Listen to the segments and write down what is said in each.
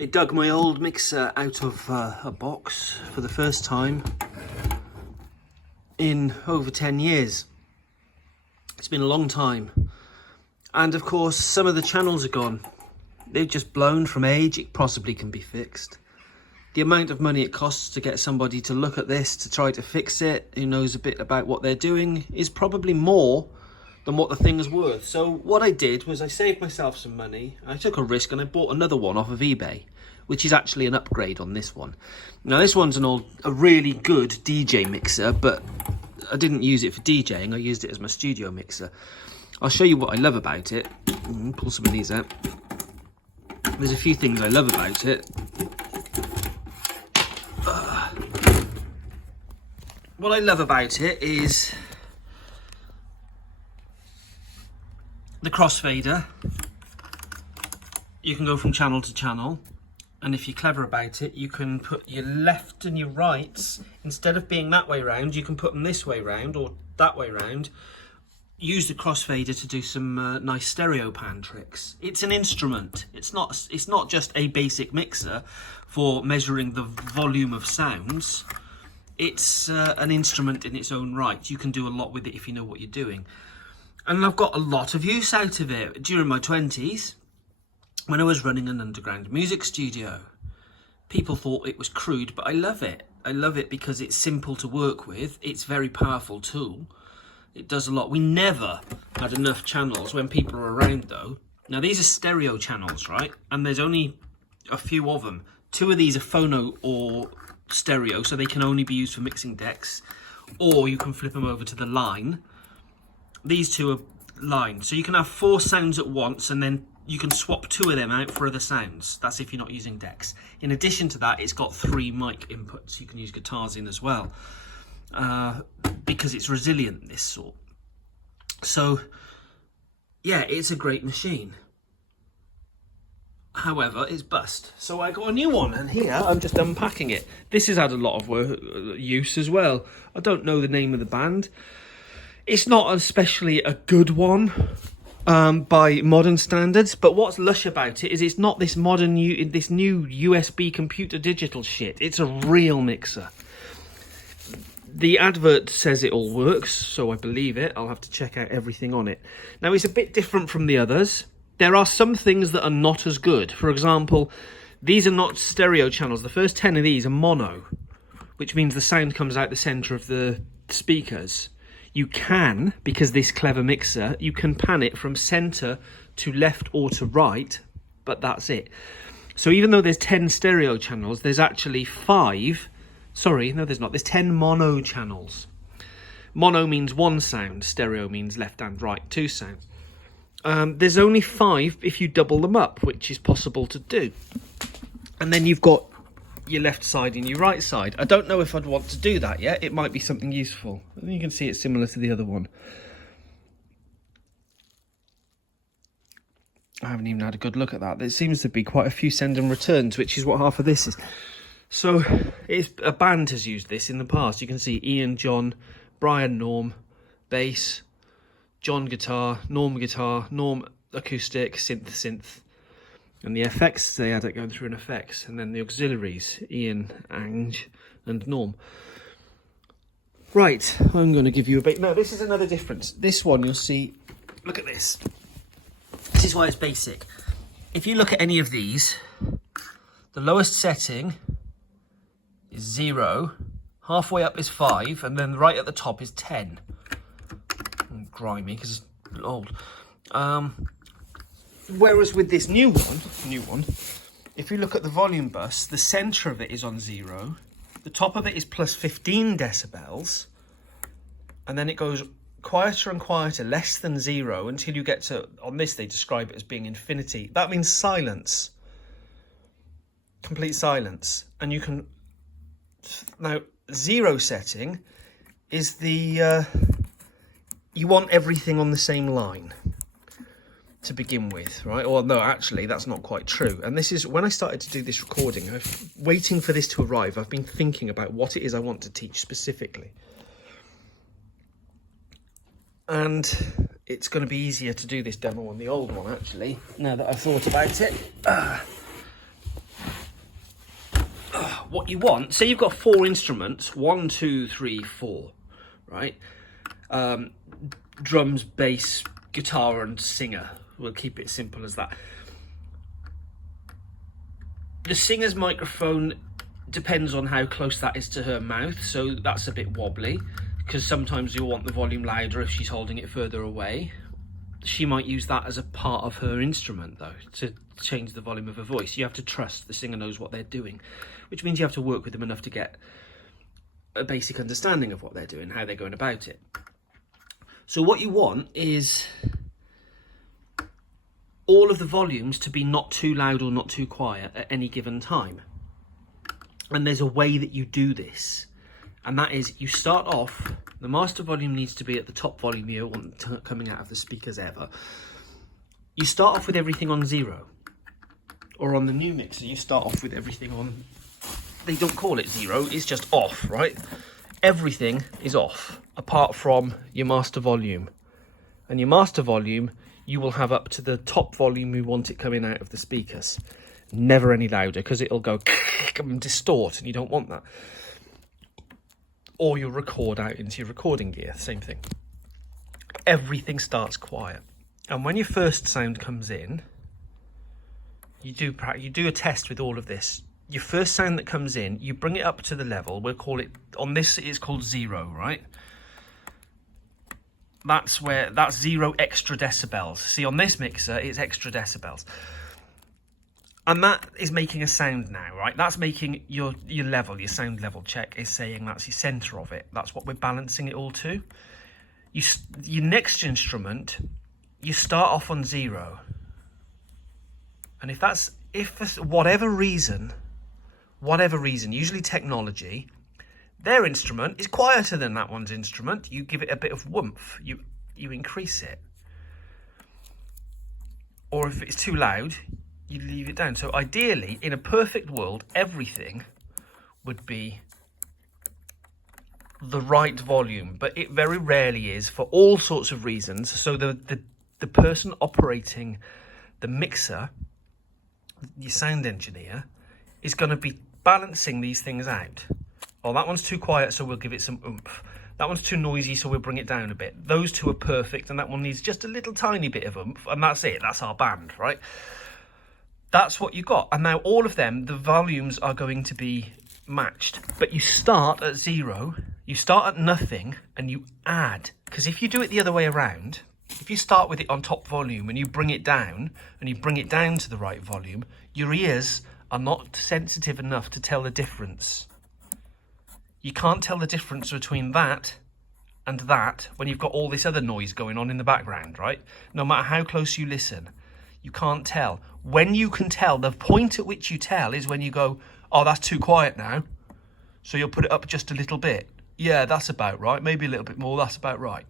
I dug my old mixer out of a box for the first time in over 10 years. It's been a long time. And of course, some of the channels are gone. They've just blown from age. It possibly can be fixed. The amount of money it costs to get somebody to look at this, to try to fix it, who knows a bit about what they're doing, is probably more than what the thing is worth. So what I did was I saved myself some money. I took a risk and I bought another one off of eBay, which is actually an upgrade on this one. Now this one's a really good DJ mixer, but I didn't use it for DJing. I used it as my studio mixer. I'll show you what I love about it. Pull some of these out. There's a few things I love about it. What I love about it is the crossfader. You can go from channel to channel, and if you're clever about it, you can put your left and your rights, instead of being that way round, you can put them this way round or that way round. Use the crossfader to do some nice stereo pan tricks. It's an instrument. It's not just a basic mixer for measuring the volume of sounds. It's an instrument in its own right. You can do a lot with it if you know what you're doing. And I've got a lot of use out of it during my 20s when I was running an underground music studio. People thought it was crude, but I love it. I love it because it's simple to work with. It's a very powerful tool. It does a lot. We never had enough channels when people are around though. Now these are stereo channels, right? And there's only a few of them. 2 of these are phono or stereo, so they can only be used for mixing decks, or you can flip them over to the line. These 2 are line, so you can have 4 sounds at once, and then you can swap 2 of them out for other sounds. That's if you're not using decks. In addition to that, it's got 3 mic inputs. You can use guitars in as well, because it's resilient, this sort. So yeah, it's a great machine. However, it's bust, so I got a new one, and here I'm just unpacking it. This has had a lot of use as well. I don't know the name of the band. It's not especially a good one by modern standards, but what's lush about it is it's not this this new USB computer digital shit. It's a real mixer. The advert says it all works, so I believe it. I'll have to check out everything on it. Now, it's a bit different from the others. There are some things that are not as good. For example, these are not stereo channels. The first 10 of these are mono, which means the sound comes out the centre of the speakers. You can, because this clever mixer, you can pan it from centre to left or to right, but that's it. So even though there's 10 stereo channels, there's actually 5. Sorry, no there's not. There's 10 mono channels. Mono means 1 sound. Stereo means left and right, 2 sounds. There's only 5 if you double them up, which is possible to do. And then you've got your left side and your right side. I don't know if I'd want to do that yet. It might be something useful. And you can see it's similar to the other one. I haven't even had a good look at that. There seems to be quite a few send and returns, which is what half of this is. So a band has used this in the past. You can see Ian, John, Brian, Norm, bass, John guitar, Norm acoustic, synth, and the effects they had it going through an effects, and then the auxiliaries, Ian, Ange, and Norm. Right, I'm going to give you a bit. No, this is another difference. This one you'll see. Look at this. This is why it's basic. If you look at any of these, the lowest setting is 0, halfway up is 5, and then right at the top is 10. Grimy because it's old. Whereas with this new one, if you look at the volume bus, the center of it is on 0, the top of it is plus 15 decibels, and then it goes quieter and quieter, less than 0, until you get to, on this they describe it as being infinity. That means silence, complete silence. And you can, now 0 setting is the you want everything on the same line to begin with, right? Well, no, actually, that's not quite true. And this is, when I started to do this recording, waiting for this to arrive, I've been thinking about what it is I want to teach specifically. And it's going to be easier to do this demo on the old one, actually, now that I've thought about it. what you want, say you've got 4 instruments, 1, 2, 3, 4, right? Drums, bass, guitar and singer. We'll keep it simple as that. The singer's microphone depends on how close that is to her mouth, so that's a bit wobbly, because sometimes you'll want the volume louder if she's holding it further away. She might use that as a part of her instrument though, to change the volume of her voice. You have to trust the singer knows what they're doing, which means you have to work with them enough to get a basic understanding of what they're doing, how they're going about it. So what you want is all of the volumes to be not too loud or not too quiet at any given time. And there's a way that you do this. And that is, you start off, the master volume needs to be at the top volume you want coming out of the speakers ever. You start off with everything on 0. Or on the new mixer, you start off with everything on, they don't call it 0, it's just off, right? Everything is off, apart from your master volume. And your master volume, you will have up to the top volume you want it coming out of the speakers. Never any louder, because it'll go and distort, and you don't want that. Or you'll record out into your recording gear, same thing. Everything starts quiet. And when your first sound comes in, you do a test with all of this. Your first sound that comes in, you bring it up to the level, we'll call it, on this it's called 0, right? That's 0 extra decibels. See, on this mixer, it's extra decibels. And that is making a sound now, right? That's making your level, your sound level check is saying that's your center of it. That's what we're balancing it all to. Your next instrument, you start off on 0. And if for whatever reason, usually technology, their instrument is quieter than that one's instrument, you give it a bit of woomph, you increase it. Or if it's too loud, you leave it down. So ideally, in a perfect world, everything would be the right volume, but it very rarely is for all sorts of reasons. So the person operating the mixer, your sound engineer, is going to be balancing these things out. Oh, that one's too quiet, so we'll give it some oomph. That one's too noisy, so we'll bring it down a bit. Those two are perfect, and that one needs just a little tiny bit of oomph, and that's it. That's our band, right? That's what you got. And now all of them, the volumes are going to be matched. But you start at 0, you start at nothing, and you add. Because if you do it the other way around, if you start with it on top volume and you bring it down, and you bring it down to the right volume, your ears are not sensitive enough to tell the difference. You can't tell the difference between that and that when you've got all this other noise going on in the background, right? No matter how close you listen, you can't tell. When you can tell, the point at which you tell is when you go, oh, that's too quiet now. So you'll put it up just a little bit. Yeah, that's about right. Maybe a little bit more. That's about right.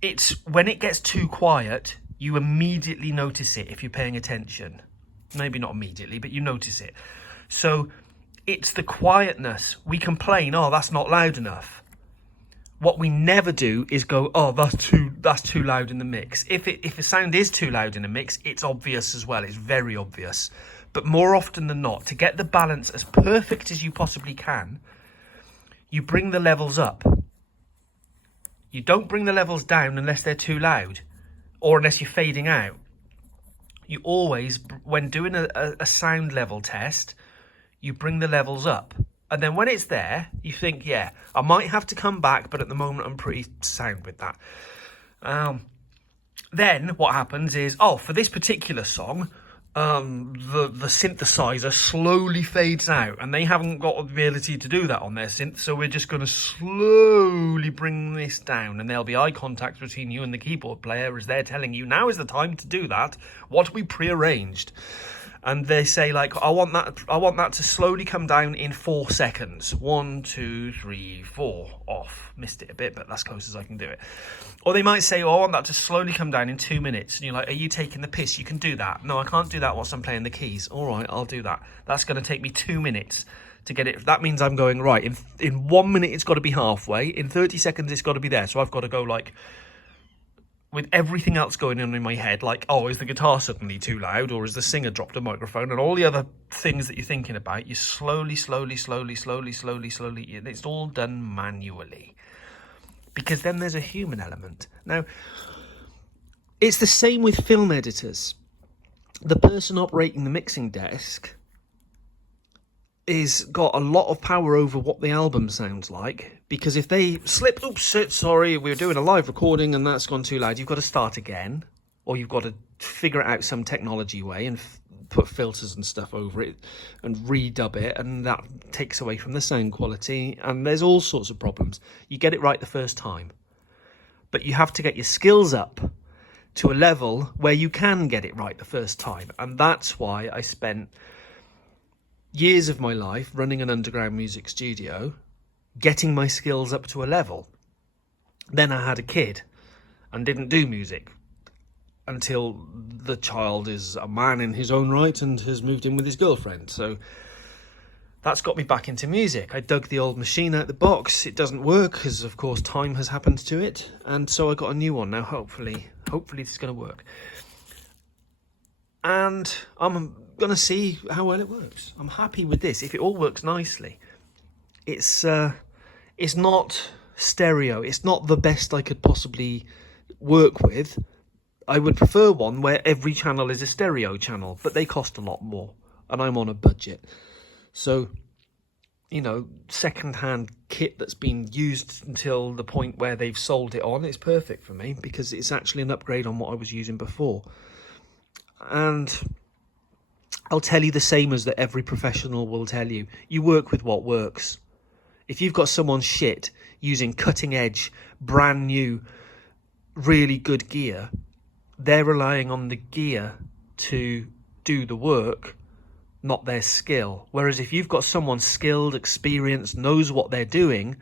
It's when it gets too quiet, you immediately notice it if you're paying attention. Maybe not immediately, but you notice it. So it's the quietness. We complain, oh, that's not loud enough. What we never do is go, oh, that's too loud in the mix. If a sound is too loud in a mix, it's obvious as well. It's very obvious. But more often than not, to get the balance as perfect as you possibly can, you bring the levels up. You don't bring the levels down unless they're too loud or unless you're fading out. You always, when doing a sound level test, you bring the levels up. And then when it's there, you think, yeah, I might have to come back, but at the moment I'm pretty sound with that. Then what happens is, oh, for this particular song, the synthesizer slowly fades out, and they haven't got the ability to do that on their synth, so we're just going to slowly bring this down, and there'll be eye contact between you and the keyboard player as they're telling you, now is the time to do that, what we prearranged. And they say, like, I want that to slowly come down in 4 seconds. 1, 2, 3, 4, off. Missed it a bit, but that's close as I can do it. Or they might say, oh, I want that to slowly come down in 2 minutes. And you're like, are you taking the piss? You can do that. No, I can't do that whilst I'm playing the keys. All right, I'll do that. That's going to take me 2 minutes to get it. That means I'm going, right, in 1 minute it's got to be halfway. In 30 seconds it's got to be there. So I've got to go, like, with everything else going on in my head, like, oh, is the guitar suddenly too loud, or is the singer dropped a microphone, and all the other things that you're thinking about, you slowly, it's all done manually. Because then there's a human element. Now, it's the same with film editors. The person operating the mixing desk is got a lot of power over what the album sounds like, because if they slip, oops, sorry, we're doing a live recording and that's gone too loud, you've got to start again, or you've got to figure it out some technology way and put filters and stuff over it and redub it, and that takes away from the sound quality, and there's all sorts of problems. You get it right the first time, but you have to get your skills up to a level where you can get it right the first time, and that's why I spent years of my life running an underground music studio, getting my skills up to a level. Then I had a kid and didn't do music until the child is a man in his own right and has moved in with his girlfriend. So that's got me back into music. I dug the old machine out the box. It doesn't work because, of course, time has happened to it, and so I got a new one now. Hopefully it's going to work, and I'm going to see how well it works. I'm happy with this. If it all works nicely, it's not stereo. It's not the best I could possibly work with. I would prefer one where every channel is a stereo channel, but they cost a lot more, and I'm on a budget. So, you know, second-hand kit that's been used until the point where they've sold it on, it's perfect for me, because it's actually an upgrade on what I was using before. And I'll tell you the same as that every professional will tell you. You work with what works. If you've got someone shit using cutting-edge, brand new, really good gear, they're relying on the gear to do the work, not their skill. Whereas if you've got someone skilled, experienced, knows what they're doing,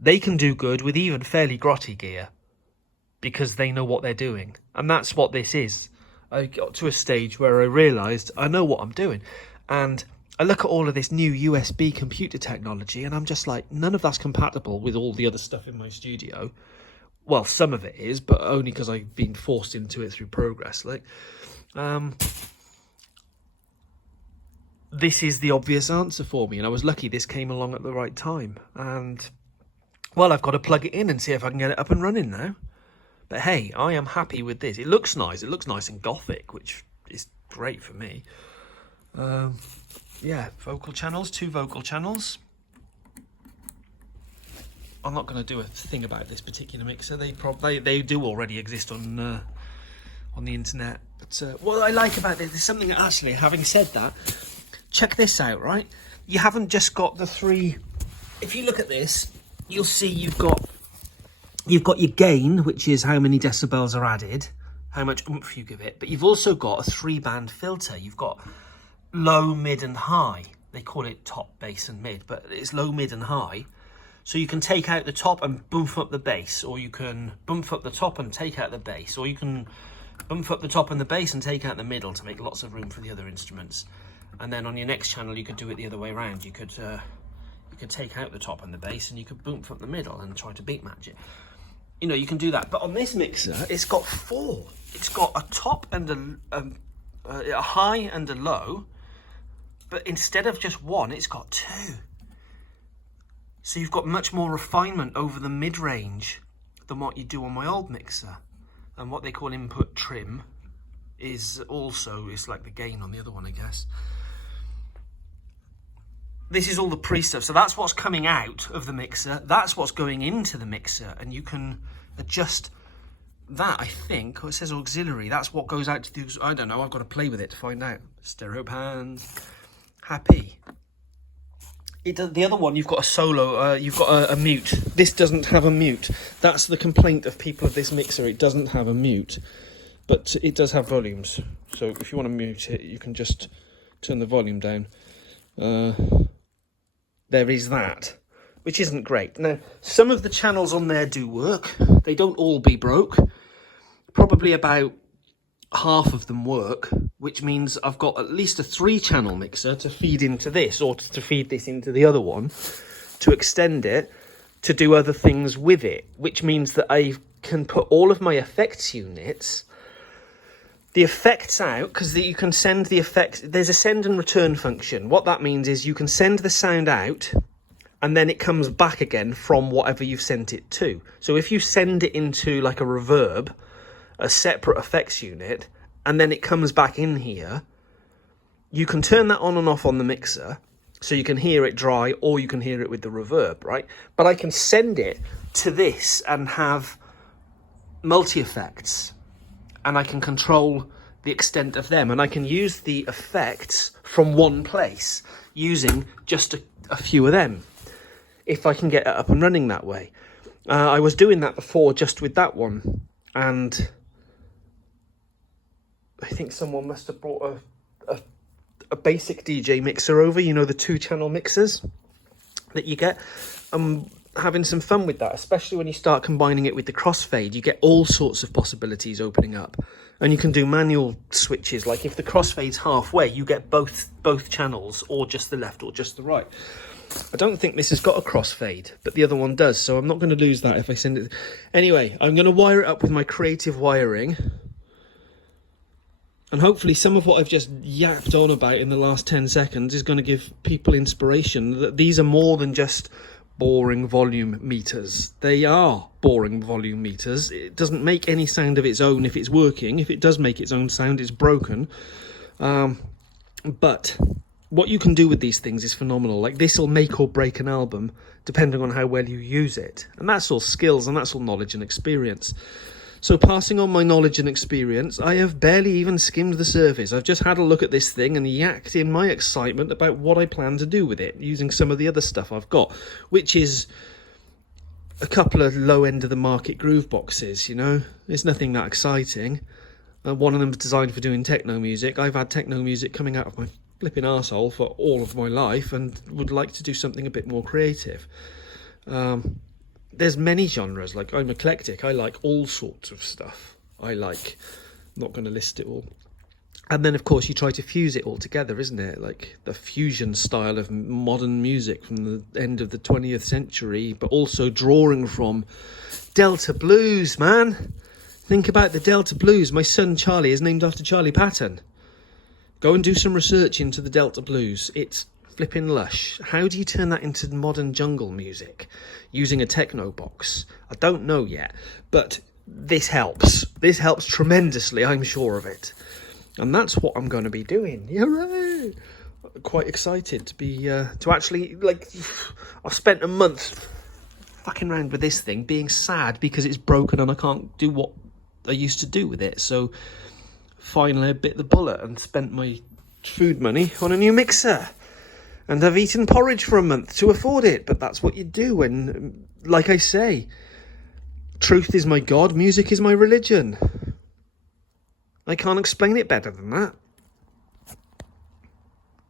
they can do good with even fairly grotty gear because they know what they're doing. And that's what this is. I got to a stage where I realised I know what I'm doing. And I look at all of this new USB computer technology and I'm just like, none of that's compatible with all the other stuff in my studio. Well, some of it is, but only because I've been forced into it through progress. This is the obvious answer for me, and I was lucky this came along at the right time. And, well, I've got to plug it in and see if I can get it up and running now. But hey, I am happy with this. It looks nice. It looks nice and gothic, which is great for me. Yeah, vocal channels, 2 vocal channels. I'm not going to do a thing about this particular mixer. They do already exist on the internet. But what I like about this is something that actually, having said that, check this out, right? You haven't just got the 3. If you look at this, you'll see you've got your gain, which is how many decibels are added, how much oomph you give it. But you've also got a 3-band filter. You've got low, mid, and high. They call it top, bass, and mid, but it's low, mid, and high. So you can take out the top and bump up the bass, or you can bump up the top and take out the bass, or you can bump up the top and the bass and take out the middle to make lots of room for the other instruments. And then on your next channel, you could do it the other way around. You could take out the top and the bass, and you could bump up the middle and try to beat match it. You know, you can do that. But on this mixer, it's got 4. It's got a top and a high and a low. But instead of just 1, it's got 2. So you've got much more refinement over the mid-range than what you do on my old mixer. And what they call input trim is also, it's like the gain on the other one, I guess. This is all the pre-stuff. So that's what's coming out of the mixer. That's what's going into the mixer. And you can adjust that, I think. Oh, it says auxiliary. That's what goes out to the, I don't know. I've got to play with it to find out. Stereo pans. Happy. The other one, you've got a solo, you've got a mute. This doesn't have a mute. That's the complaint of people of this mixer. It doesn't have a mute, but it does have volumes. So if you want to mute it, you can just turn the volume down. There is that, which isn't great. Now, some of the channels on there do work. They don't all be broke. Probably about half of them work, which means I've got at least a 3-channel mixer to feed into this, or to feed this into the other one, to extend it, to do other things with it, which means that I've can put all of my effects units, the effects out, because you can send the effects, there's a send and return function. What that means is you can send the sound out and then it comes back again from whatever you've sent it to. So if you send it into like a reverb, a separate effects unit, and then it comes back in here, you can turn that on and off on the mixer, so you can hear it dry or you can hear it with the reverb, right? But I can send it to this and have multi-effects, and I can control the extent of them, and I can use the effects from one place using just a few of them, if I can get it up and running that way. I was doing that before just with that one, and I think someone must have brought a basic DJ mixer over, you know, the 2-channel mixers that you get. I'm having some fun with that, especially when you start combining it with the crossfade. You get all sorts of possibilities opening up, and you can do manual switches. Like if the crossfade's halfway, you get both channels, or just the left or just the right. I don't think this has got a crossfade, but the other one does, so I'm not going to lose that if I send it. Anyway, I'm going to wire it up with my creative wiring. And hopefully some of what I've just yapped on about in the last 10 seconds is going to give people inspiration that these are more than just boring volume meters. They are boring volume meters. It doesn't make any sound of its own if it's working. If it does make its own sound, it's broken. But what you can do with these things is phenomenal. Like, this will make or break an album depending on how well you use it. And that's all skills, and that's all knowledge and experience. So passing on my knowledge and experience, I have barely even skimmed the surface. I've just had a look at this thing and yacked in my excitement about what I plan to do with it, using some of the other stuff I've got, which is a couple of low end of the market groove boxes, you know. It's nothing that exciting. One of them is designed for doing techno music. I've had techno music coming out of my flipping arsehole for all of my life and would like to do something a bit more creative. There's many genres. Like, I'm eclectic. I like all sorts of stuff. I'm not going to list it all. And then, of course, you try to fuse it all together, isn't it? Like the fusion style of modern music from the end of the 20th century, but also drawing from Delta blues, man. Think about the Delta blues. My son Charlie is named after Charlie Patton. Go and do some research into the Delta blues. It's flipping lush. How do you turn that into modern jungle music using a techno box? I don't know yet, but this helps. This helps tremendously, I'm sure of it. And that's what I'm going to be doing. Hooray! Quite excited to be, to actually, like, I've spent a month fucking around with this thing, being sad because it's broken and I can't do what I used to do with it. So finally I bit the bullet and spent my food money on a new mixer. And I've eaten porridge for a month to afford it. But that's what you do when, like I say, truth is my God, music is my religion. I can't explain it better than that.